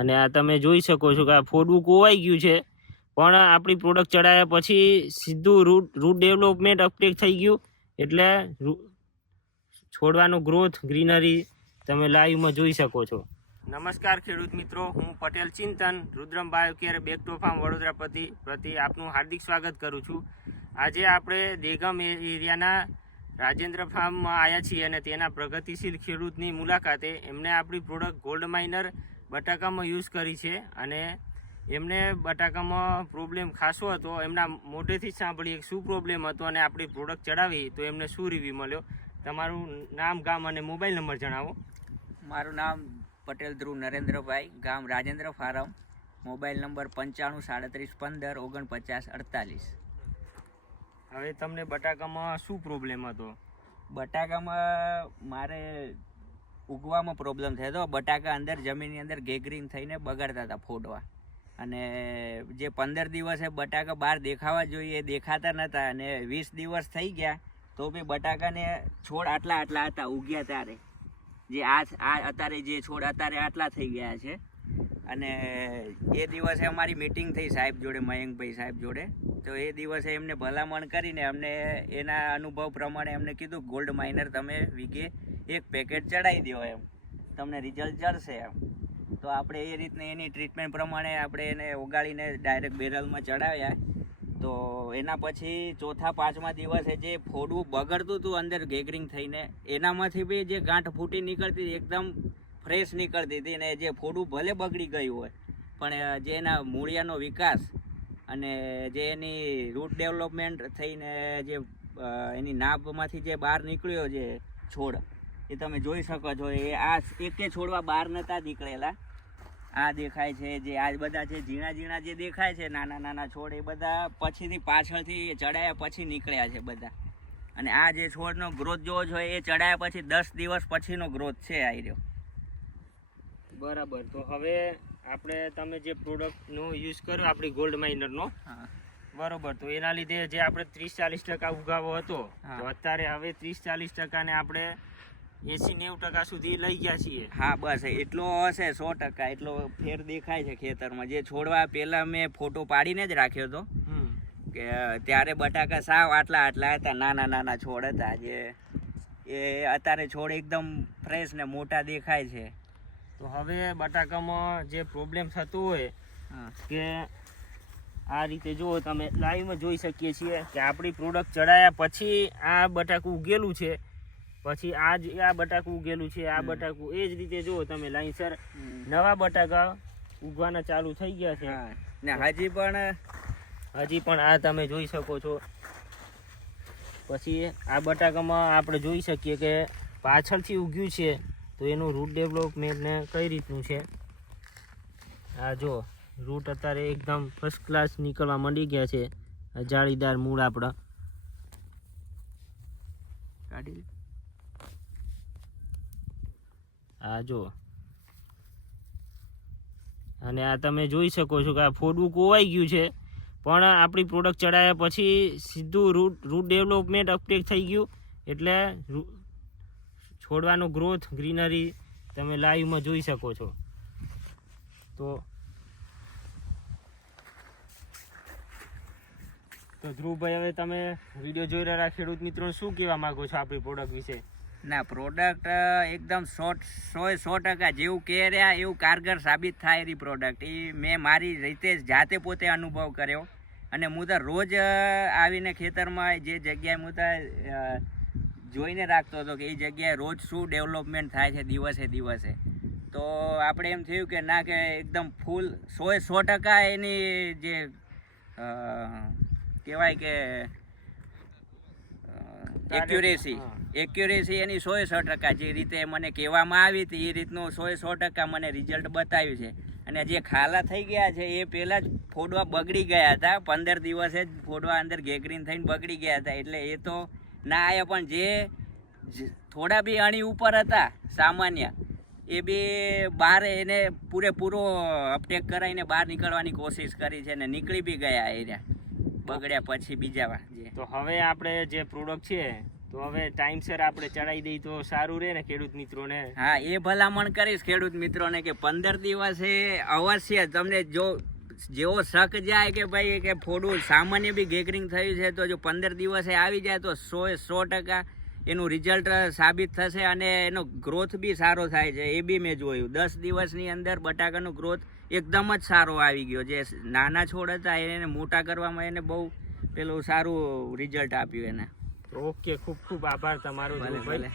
અને આ તમે જોઈ શકો છો કે આ ફોડવું કોવાઈ ગયું છે, પણ આપણી પ્રોડક્ટ ચડાવ્યા પછી સીધું રૂટ ડેવલપમેન્ટ અપટેક થઈ ગયું. એટલે છોડવાનો ગ્રોથ, ગ્રીનરી તમે લાઈવમાં જોઈ શકો છો. નમસ્કાર ખેડૂત મિત્રો, હું પટેલ ચિંતન Rudram બાયોકેર back to farm Vadodara પ્રતિ આપનું હાર્દિક સ્વાગત કરું છું. આજે આપણે દેગમ એરિયાના રાજેન્દ્ર ફાર્મમાં આવ્યા છીએ અને તેના પ્રગતિશીલ ખેડૂતની મુલાકાતે. એમને આપણી પ્રોડક્ટ ગોલ્ડ માઇનર બટાકામાં યુઝ કરી છે અને એમને બટાકામાં પ્રોબ્લેમ ખાસો હતો. એમના મોઢેથી જ સાંભળીએ શું પ્રોબ્લેમ હતો અને આપણી પ્રોડક્ટ ચડાવી તો એમને શું રિવ્યૂ મળ્યો. તમારું નામ, ગામ અને મોબાઈલ નંબર જણાવો. મારું નામ પટેલ ધ્રુવ નરેન્દ્રભાઈ, ગામ રાજેન્દ્ર ફાર્મ, મોબાઈલ નંબર 9537154948. હવે તમને બટાકામાં શું પ્રોબ્લેમ હતો? બટાકામાં મારે ઉગવામાં પ્રોબ્લેમ થયો હતો. બટાકા અંદર જમીનની અંદર ગેગરીન થઈને બગાડતા હતા ફોડવા, અને જે 15 દિવસે બટાકા બહાર દેખાવા જોઈએ એ દેખાતા નહોતા, અને 20 દિવસ થઈ ગયા તો બી બટાકાને છોડ આટલા હતા ઉગ્યા ત્યારે, જે આ અત્યારે જે છોડ અત્યારે આટલા થઈ ગયા છે. અને એ દિવસે અમારી મીટિંગ થઈ સાહેબ જોડે, મયંકભાઈ સાહેબ જોડે. તો એ દિવસે એમને ભલામણ કરીને અમને એના અનુભવ પ્રમાણે એમને કીધું ગોલ્ડ માઇનર તમે વીઘે 1 પેકેટ ચડાવી દો, એમ તમને રિઝલ્ટ જળશે એમ. તો આપણે એ રીતને એની ટ્રીટમેન્ટ પ્રમાણે આપણે એને ઓગાળીને ડાયરેક્ટ બેરલમાં ચડાવ્યા. તો એના પછી ચોથા પાંચમા દિવસે જે ફોડવું બગડતું હતું અંદર ગેગરિંગ થઈને, એનામાંથી બી જે ગાંઠ ફૂટી નીકળતી એકદમ ફ્રેશ નીકળતી હતી. ને જે ફોડવું ભલે બગડી ગયું હોય પણ જે એના મૂળિયાનો વિકાસ અને જે એની રૂટ ડેવલપમેન્ટ થઈને જે એની નાભમાંથી જે બહાર નીકળ્યો જે છોડ, એ તમે જોઈ શકો છો. એ આ એકે છોડવા બહાર નહોતા નીકળેલા. આ દેખાય છે જે આ બધા છે ઝીણા જે દેખાય છે નાના છોડ, એ બધા પછીથી પાછળથી ચડાયા પછી નીકળ્યા છે બધા. અને આ જે છોડનો ગ્રોથ જોવો છો એ ચડાયા પછી 10 દિવસ પછીનો ગ્રોથ છે આ રહ્યો. બરાબર. તો હવે આપણે તમે જે પ્રોડક્ટનો યુઝ કર્યો આપણી ગોલ્ડ માઇનરનો, બરોબર, તો એના લીધે જે આપણે 30-40% ઉગાવો હતો, તો અત્યારે હવે 30-40% ને આપણે 80-90% સુધી લઈ ગયા છીએ. હા, બસ એટલો હશે, 100% એટલો ફેર દેખાય છે ખેતરમાં. જે છોડવા પહેલાં મેં ફોટો પાડીને જ રાખ્યો હતો કે ત્યારે બટાકા સાવ આટલા હતા, નાના છોડ હતા. જે એ અત્યારે છોડ એકદમ ફ્રેશ ને મોટા દેખાય છે. તો હવે બટાકામાં જે પ્રોબ્લેમ થતો હોય કે આ રીતે જુઓ, તમે લાઈવમાં જોઈ શકીએ છીએ કે આપણી પ્રોડક્ટ ચડાયા પછી આ બટાકું ઉગેલું છે, પછી આ બટાકું ઉગેલું છે, આ બટાકું એ જ રીતે જુઓ તમે લાઈનસર નવા બટાકા ઉગવાના ચાલુ થઈ ગયા છે. ને હજી પણ આ તમે જોઈ શકો છો. પછી આ બટાકામાં આપણે જોઈ શકીએ કે પાછળથી ઉગ્યું છે, તો એનું રૂટ ડેવલપમેન્ટ ને કઈ રીતનું છે. આ જો રૂટ અત્યારે એકદમ ફર્સ્ટ ક્લાસ નીકળવા માંડી ગયા છે. જાળીદાર મૂળ આપણા કાઢી. આ જો, અને આ તમે જોઈ શકો છો કે આ ફોડવું કોવાઈ ગયું છે, પણ આપણી પ્રોડક્ટ ચડાવ્યા પછી સીધું રૂટ ડેવલપમેન્ટ અપટેક થઈ ગયું. એટલે છોડવાનો ગ્રોથ, ગ્રીનરી તમે લાઈવમાં જોઈ શકો છો. તો ધ્રુવભાઈ, હવે તમે વિડીયો જોઈ રહ્યા ખેડૂત મિત્રોને શું કહેવા માંગો છો આપણી પ્રોડક્ટ વિશે? ના, પ્રોડક્ટ એકદમ 100% જેવું કહે રહ્યા એવું કારગર સાબિત થાય એની પ્રોડક્ટ. એ મેં મારી રીતે જાતે પોતે અનુભવ કર્યો. અને હું તો રોજ આવીને ખેતરમાં જે જગ્યાએ હું તો જોઈને રાખતો હતો કે એ જગ્યાએ રોજ શું ડેવલપમેન્ટ થાય છે દિવસે. તો આપણે એમ થયું કે ના, કે એકદમ ફૂલ 100% એની જે કહેવાય કે એક્યુરેસી એની 100% જે રીતે મને કહેવામાં આવી હતી એ રીતનું 100% મને રિઝલ્ટ બતાવ્યું છે. અને જે ખાલા થઈ ગયા છે એ પહેલાં જ ફોડવા બગડી ગયા હતા, 15 દિવસે જ ફોડવા અંદર ગેગરીન થઈને બગડી ગયા હતા. એટલે એ તો ના આવ્યા, પણ જે થોડા બી અણી ઉપર હતા સામાન્ય, એ બી બહાર એને પૂરેપૂરો અપટેક કરાવીને બહાર નીકળવાની કોશિશ કરી છે ને નીકળી બી ગયા એરિયા બગડ્યા પછી બીજા. તો હવે આપણે જે પ્રોડક્ટ છે, તો તો હવે ટાઈમસર આપણે ચડાવી દઈએ તો સારું રહે ને ખેડૂત મિત્રોને. હા, એ ભલામણ કરીશ ખેડૂત મિત્રોને કે 15 દિવસે અવશ્ય તમને જો જેવો શક જાય કે ભાઈ કે ફોડું સામાન્ય બી ગેગરિંગ થયું છે તો જો 15 દિવસે આવી જાય તો 100% એનું રિઝલ્ટ સાબિત થશે અને એનો ગ્રોથ બી સારો થાય છે. એ બી મેં જોયું 10 દિવસની અંદર બટાકાનો ગ્રોથ એકદમ જ સારો આવી ગયો. જે નાના છોડ હતા એને મોટા કરવામાં એને બહુ પેલું સારું રિઝલ્ટ આપ્યું એને. ઓકે, ખૂબ ખૂબ આભાર તમારો. ભલે ભલે.